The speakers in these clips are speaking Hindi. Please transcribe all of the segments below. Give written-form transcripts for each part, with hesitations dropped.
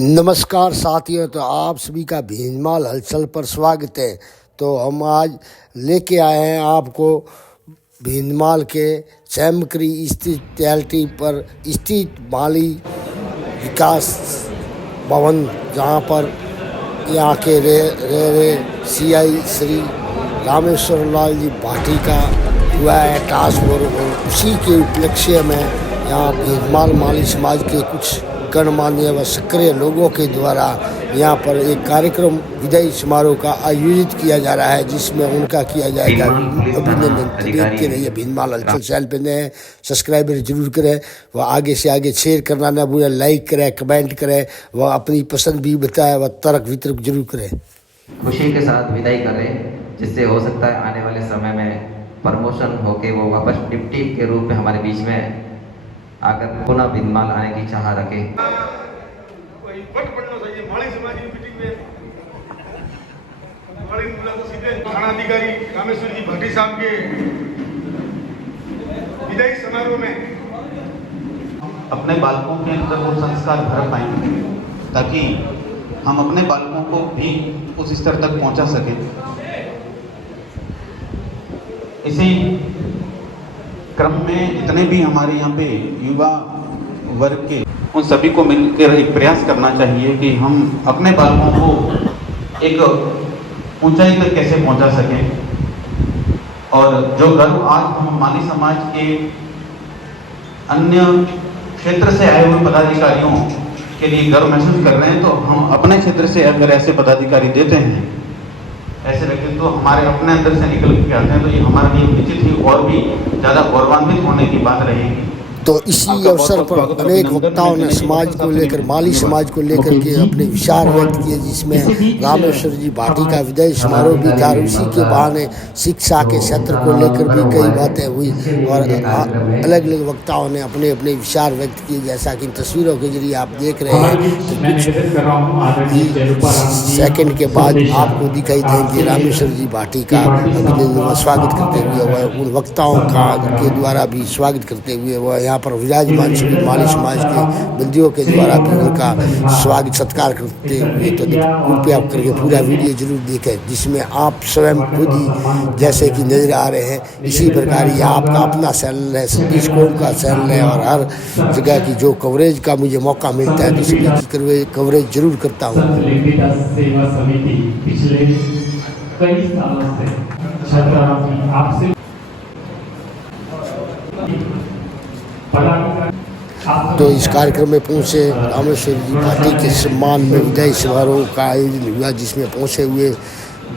नमस्कार साथियों, तो आप सभी का भीनमाल हलचल पर स्वागत है। तो हम आज लेके आए हैं आपको भीनमाल के चैमकरी स्थित त्याल्टी पर स्थित माली विकास भवन, जहां पर यहाँ के रे CI श्री रामेश्वर लाल जी भाटी का हुआ है ट्रांसफर। उसी के उपलक्ष्य में यहाँ भीनमाल माली समाज के कुछ गणमान्य व सक्रिय लोगों के द्वारा यहाँ पर एक कार्यक्रम विदाई समारोह का आयोजित किया जा रहा है, जिसमें उनका किया जाएगा अभिनंदन। देखते रहिए भीनमाल हलचल चैनल पे नए सब्सक्राइबर जरूर करें व आगे से आगे शेयर करना ना भूलें, लाइक करें, कमेंट करें व अपनी पसंद भी बताएं व तर्क वितर्क जरूर करें। खुशी के साथ विदाई कर रहे हैं, जिससे हो सकता है आने वाले समय में प्रमोशन होके वो वापस डिप्टी के रूप में हमारे बीच में आकर पुनः भीनमाल आने की चाह रखे। माली समाज की मीटिंग में माली बोला तो सीधे थानाधिकारी रामेश्वर जी भाटी साहब के विदाई समारोह में अपने बालकों के अंदर वो संस्कार भर पाएंगे, ताकि हम अपने बालकों को भी उस स्तर तक पहुंचा सकें। इसी क्रम में जितने भी हमारे यहाँ पे युवा वर्ग के, उन सभी को मिलकर एक प्रयास करना चाहिए कि हम अपने बालकों को एक ऊंचाई तक कैसे पहुंचा सकें। और जो गर्व आज हम माली समाज के अन्य क्षेत्र से आए हुए पदाधिकारियों के लिए गर्व महसूस कर रहे हैं, तो हम अपने क्षेत्र से अगर ऐसे पदाधिकारी देते हैं, ऐसे व्यक्तित्व तो हमारे अपने अंदर से निकल के आते हैं, तो ये हमारे लिए निश्चित ही और भी ज़्यादा गौरवान्वित होने की बात रहेगी। तो इसी अवसर पर अनेक वक्ताओं ने समाज को लेकर, माली समाज को लेकर के अपने विचार व्यक्त किए, जिसमें रामेश्वर जी भाटी का विदाई समारोह भी था। उसी के बहाने शिक्षा के क्षेत्र को लेकर भी कई बातें हुई और अलग अलग वक्ताओं ने अपने अपने विचार व्यक्त किए, जैसा कि तस्वीरों के जरिए आप देख रहे हैं। तो कुछ सेकंड के बाद आपको दिखाई देंगे रामेश्वर जी भाटी का अभिनंदन स्वागत करते हुए, वह उन वक्ताओं का के द्वारा भी स्वागत करते हुए वह यहाँ पर विराजमान सभी माली समाज के बंदियों के द्वारा भी उनका स्वागत सत्कार करते हुए। तो कृपया करके पूरा वीडियो जरूर देखें, जिसमें आप स्वयं खुद ही जैसे कि नजर आ रहे हैं। इसी प्रकार ये आपका अपना चैनल है, सतीश कौम का चैनल है, और हर जगह की जो कवरेज का मुझे मौका मिलता है तो सभी कवरेज जरूर करता हूँ। तो इस कार्यक्रम में पहुंचे रामेश्वर जी भाटी के सम्मान में विदाई समारोह का आयोजन हुआ, जिसमें पहुंचे हुए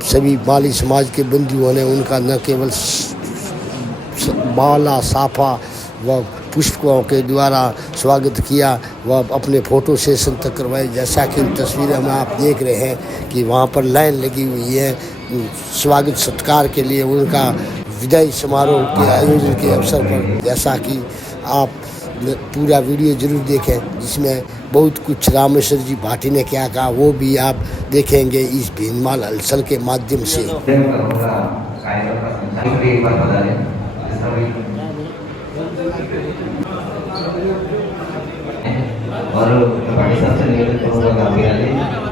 सभी माली समाज के बंधुओं ने उनका न केवल माला, साफा व पुष्पों के द्वारा स्वागत किया, वह अपने फ़ोटो सेशन तक करवाए। जैसा कि इन तस्वीरें में आप देख रहे हैं कि वहाँ पर लाइन लगी हुई है स्वागत सत्कार के लिए उनका विदाई समारोह के आयोजन के अवसर पर। जैसा कि आप पूरा वीडियो जरूर देखें, जिसमें बहुत कुछ रामेश्वर जी भाटी ने क्या कहा वो भी आप देखेंगे इस भीनमाल हलचल के माध्यम से।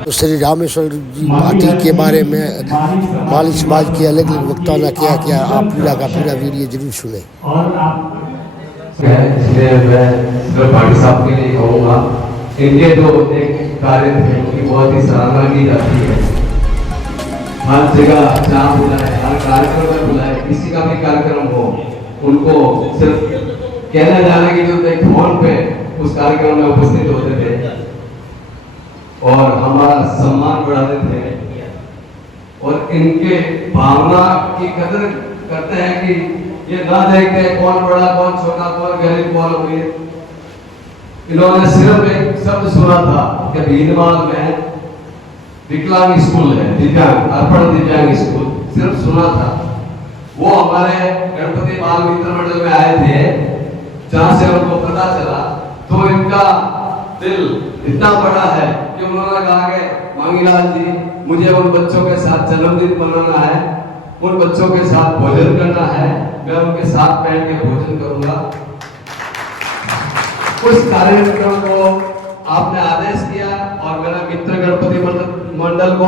तो श्री रामेश्वर जी भाटी के बारे में माली समाज के अलग अलग वक्ताओं ने क्या किया, आप पूरा का पूरा वीडियो जरूर सुने। इसलिए मैं भाटी साहब के लिए कहूँगा, इनके जो एक कार्य थे उनकी बहुत ही सराहना की जाती है। हर जगह जहाँ बुलाए, हर कार्यक्रम में बुलाए, किसी का भी कार्यक्रम हो, उनको सिर्फ कहना जाने की जो एक फोन पे उस कार्यक्रम में उपस्थित होते थे और हमारा सम्मान बढ़ाते थे और इनके भावना की कदर करते हैं कि ये ना देखते कौन बड़ा कौन छोटा, कौन गरीब कौन अमीर। इन्होंने सिर्फ एक शब्द सुना था कि भीनमाल में विकलांग स्कूल है, दिव्यांग अर्पण दिव्यांग स्कूल, सिर्फ सुना था। वो हमारे गणपति बाल मित्र मंडल में आए थे, जहां से उनको पता चला तो इनका दिल इतना बड़ा है कि उन्होंने कहा कि मांगीलाल जी, मुझे उन बच्चों के साथ जन्मदिन मनाना है, उन बच्चों के साथ भोजन करना है, मैं उनके साथ बैठ के भोजन करूंगा। उस कार्यक्रम को आपने आदेश किया और मंडल को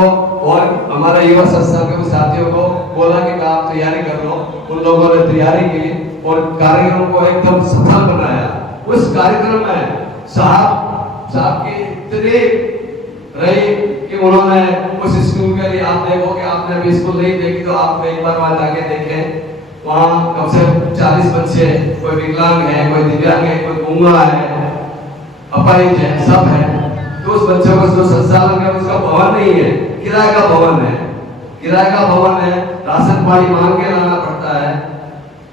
और हमारा युवा संस्था के साथियों को बोला कि आप तैयारी कर लो। उन लोगों ने तैयारी की और कार्यक्रम को एकदम सफल बनाया। उस कार्यक्रम में साहब की इतनी रही कि उन्होंने उस स्कूल के लिए, आप देखो कि आपने अभी स्कूल नहीं देखी तो आप एक बार वहां जाके देखें। वहाँ कम से कम 40 बच्चे, कोई विकलांग है, कोई दिव्यांग है, कोई गूंगा है, अपाहिज है, सब है। तो उस बच्चों को जो संचालन है उसका भवन नहीं है, किराए का भवन है। किराए का भवन है, राशन पानी मांग के लाना पड़ता है,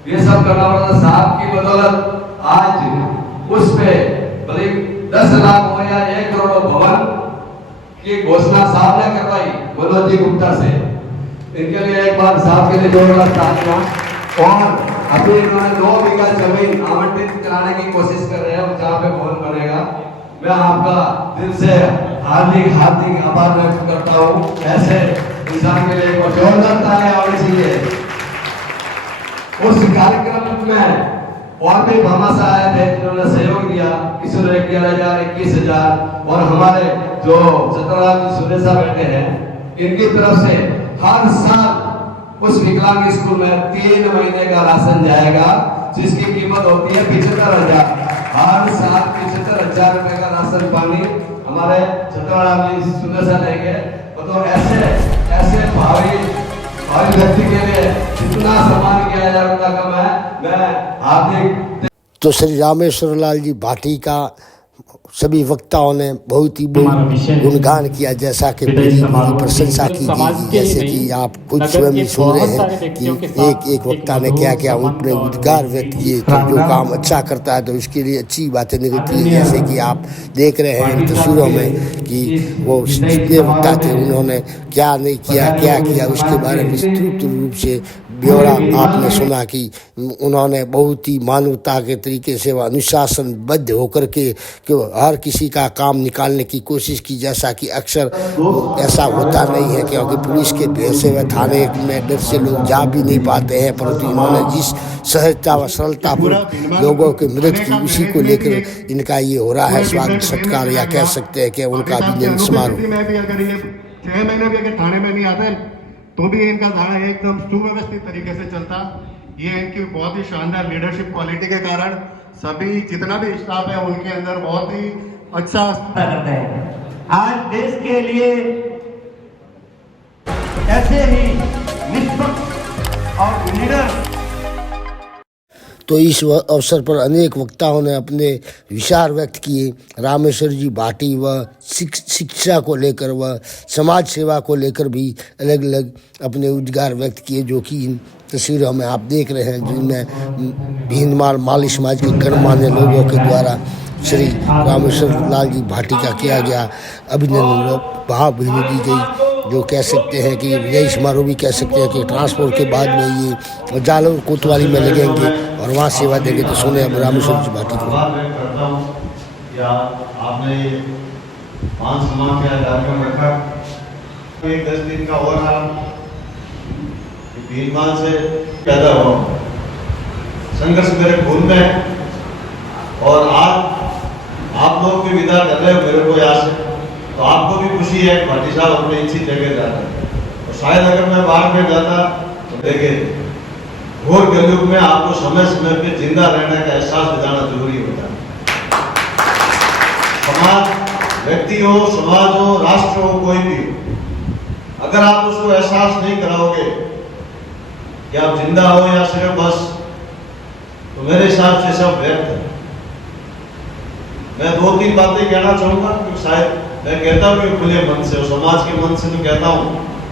ये सब करना पड़ता। साहब की बदौलत आज उस पे भले 10 लाख हो या 1 करोड़ भवन की घोषणा साहब ने करवाई मनोज जी गुप्ता से। इनके लिए एक बार साहब के लिए जोरदार तालियां। और अभी इन्होंने 2 बीघा जमीन आवंटित कराने की कोशिश कर रहे हैं जहाँ पे भवन बनेगा। मैं आपका दिल से हार्दिक आभार व्यक्त करता हूँ। ऐसे इंसान के लिए जोरदार तालियां होनी चाहिए। उस कार्यक्रम में और भी भामाशाह आए थे जिन्होंने सहयोग दिया, किसी ने 11,000, 21,000 और हमारे जो चतुराम जी सुरेशा बैठे हैं इनकी तरफ से हर साल उस विकलांग स्कूल में 3 महीने का राशन जाएगा जिसकी कीमत होती है 75,000। हर साल 75,000 रुपए का राशन पानी हमारे चतुराम जी सुरेशा लेंगे। तो ऐसे भावी व्यक्ति के लिए जितना सम्मान किया जाए उतना कम है। मैं हार्दिक तो श्री रामेश्वर लाल जी भाटी का सभी वक्ताओं ने बहुत ही गुणगान किया, जैसा कि पूरी प्रशंसा की गई। जैसे कि आप खुद स्वयं ही सुन रहे हैं कि एक वक्ता ने क्या क्या अपने उद्गार व्यक्त किए। तो जो काम अच्छा करता है तो उसके लिए अच्छी बातें निकलती है। जैसे कि आप देख रहे हैं इन तस्वीरों में कि वो जितने वक्ता थे उन्होंने क्या नहीं किया, क्या किया, उसके बारे में विस्तृत रूप से ब्यौरा आपने सुना कि उन्होंने बहुत ही मानवता के तरीके से व अनुशासनबद्ध होकर के हर किसी का काम निकालने की कोशिश की। जैसा कि अक्सर ऐसा होता नहीं है, क्योंकि पुलिस के भैसे व थाने में डर से लोग जा भी नहीं पाते हैं, परंतु इन्होंने जिस सहजता व सरलता पर लोगों की मदद की, उसी को लेकर इनका ये हो रहा है स्वागत सत्कार, या कह सकते हैं कि उनका अभिनंदन समारोह। 6 महीने भी अगर थाने में नहीं आते तो भी इनका थाना एकदम सुव्यवस्थित तरीके से चलता। ये इनकी बहुत ही शानदार लीडरशिप क्वालिटी के कारण सभी जितना भी स्टाफ है उनके अंदर बहुत ही अच्छा करते हैं। आज देश के लिए ऐसे ही निष्पक्ष और लीडर। तो इस अवसर पर अनेक वक्ताओं ने अपने विचार व्यक्त किए। रामेश्वर जी भाटी व शिक्षा को लेकर व समाज सेवा को लेकर भी अलग अलग अपने उद्गार व्यक्त किए, जो कि इन तस्वीरों में आप देख रहे हैं, जिनमें भीनमाल माली समाज के गणमान्य लोगों के द्वारा श्री रामेश्वर लाल जी भाटी का किया गया अभिनंदन भावभीनी दी गई। जो कह सकते हैं कि विजयी समारोह भी कह सकते हैं कि ट्रांसपोर्ट के बाद में ये जालोर कोतवाली में लगेंगे और वहाँ सेवा देंगे। तो सुने अब रामेश्वर जी भाटी को। आपने 5 समाज का कार्यक्रम रखा, 10 दिन का और भीनमाल से पैदा हुआ संघर्ष मेरे खून में है और आज आप लोग भी विदा कर रहे हो मेरे को यहाँ से, तो आपको भी खुशी है भाटी साहब अपने इच्छी जगह जा रहे हैं। और शायद अगर मैं बाहर में जाता तो देखे घोर कलयुग में आपको समय समय पे जिंदा रहने का एहसास दिलाना जरूरी होता है। समाज व्यक्ति हो, समाज हो, राष्ट्र हो, कोई भी हो, अगर आप उसको एहसास नहीं कराओगे कि आप जिंदा हो या सिर्फ बस, तो मेरे हिसाब से सब व्यर्थ है। मैं 2-3 बातें कहना चाहूंगा क्योंकि शायद मैं कहता भी खुले मन से और समाज के मन से तो कहता हूँ,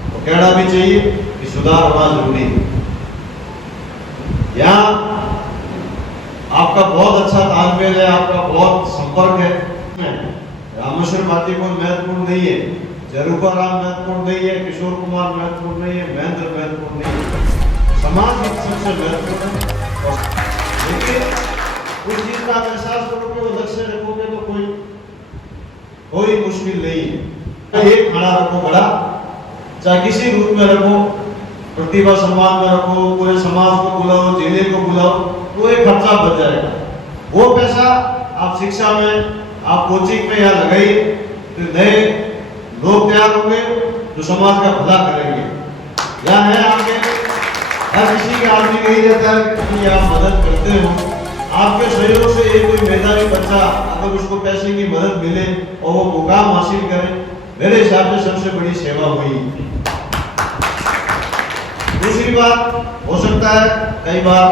तो कहना भी चाहिए कि सुधार होना जरूरी है। यहाँ आपका बहुत अच्छा तालमेल है, आपका बहुत संपर्क है। रामेश्वर भाटी को महत्वपूर्ण नहीं है, जरूपा राम महत्वपूर्ण नहीं है, किशोर कुमार महत्वपूर्ण नहीं है, महेंद्र महत्वपूर्ण नहीं है, समाज सबसे महत्वपूर्ण है। लेकिन उस चीज का एहसास करोगे, वो लक्ष्य रखोगे तो कोई मुश्किल नहीं है। एक खड़ा रखो बड़ा, चाहे किसी रूप में रखो, प्रतिभा सम्मान में रखो, पूरे समाज को बुलाओ, जिले को बुलाओ, तो एक खर्चा बच जाएगा। वो पैसा आप शिक्षा में, आप कोचिंग में यहाँ लगाइए, तो नए लोग तैयार होंगे जो समाज का भला करेंगे। यहाँ है आपके हर किसी के आदमी नहीं रहता है कि आप मदद करते हो, आपके सहयोग से एक कोई मेधावी बच्चा अगर उसको पैसे की मदद मिले और वो मुकाम हासिल करे, मेरे हिसाब से सबसे बड़ी सेवा हुई। दूसरी बात, हो सकता है कई बार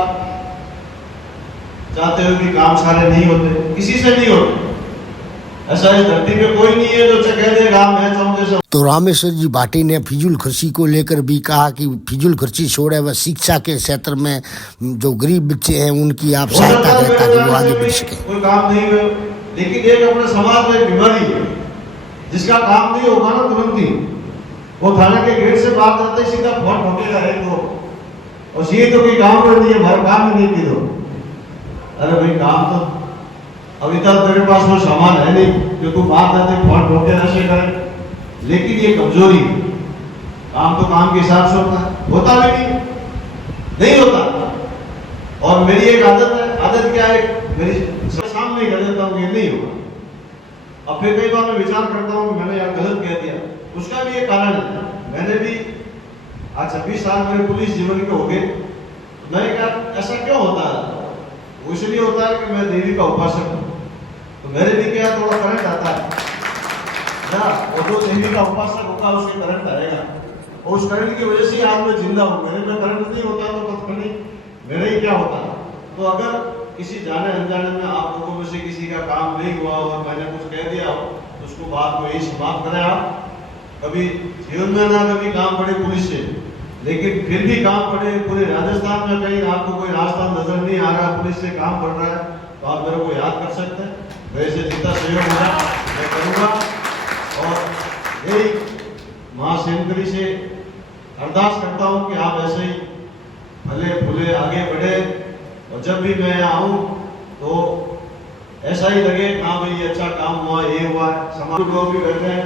चाहते हो कि काम सारे नहीं होते, किसी से नहीं होते, ऐसा इस धरती पे कोई नहीं है जो कह दे काम मैं चाहूँ जैसा। तो रामेश्वर जी भाटी ने फिजूल खर्ची को लेकर भी कहा कि फिजूल खर्ची छोड़े व शिक्षा के क्षेत्र में जो गरीब बच्चे हैं उनकी आप सहायता करें ताकि वो आगे बढ़ सके। कोई काम नहीं हुए, लेकिन एक अपने समाज में बीमारी है जिसका काम नहीं होगा ना तुरंत ही वो थाने के गेट से बात करते ही सीधा फोन ठोकेगा है तो, और सीधे तो कोई काम नहीं है, भर काम ही नहीं की दो। अरे भाई काम तो अभी तक तेरे पास वो सामान है नहीं जो तू बात आते फोन ठोके नशे करे, लेकिन ये कमजोरी, काम तो काम के हिसाब से होता भी नहीं होता। और मेरी एक आदत है, आदत क्या है, मेरी सामने कर देता हूँ, ये नहीं होगा। अब फिर कई बार मैं विचार करता हूँ कि मैंने यार गलत कह दिया, उसका भी एक कारण है। मैंने भी आज 26 साल मेरे पुलिस जीवन के हो गए, मैंने कहा ऐसा क्यों होता है, वो इसलिए होता है कि मैं देवी का उपासक हूँ, तो मेरे भी क्या थोड़ा करंट आता है ना, और जो देवी का उपासक होगा उसके करंट आएगा, और उस करंट की वजह से आज मैं जिंदा हूँ। मेरे में करंट नहीं होता तो तत्कालीन मेरे ही क्या होता। तो अगर किसी जाने अनजाने में आप लोगों में से किसी का काम नहीं हुआ और मैंने कुछ कह दिया हो तो उसको बात को यही समाप्त करें। आप कभी जीवन में ना कभी काम पड़े पुलिस से, लेकिन फिर भी काम पड़े पूरे राजस्थान में कहीं आपको कोई रास्ता नजर नहीं आ रहा, पुलिस से काम पड़ रहा है, तो आप मेरे को याद कर सकते हैं। वैसे जितना सहयोग होगा मैं करूँगा, और यही महासेवकरी से अरदास करता हूँ कि आप ऐसे ही भले फूले आगे बढ़े, और जब भी मैं आऊँ तो ऐसा ही लगे हाँ भाई ये अच्छा काम हुआ, ये हुआ, समाज लोग भी बैठे हैं,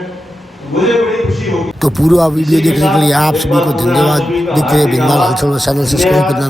मुझे बड़ी खुशी होगी। तो पूरा वीडियो देखने के लिए आप सभी को धन्यवाद। देखते रहिए भीनमाल हलचल चैनल सब्सक्राइब करना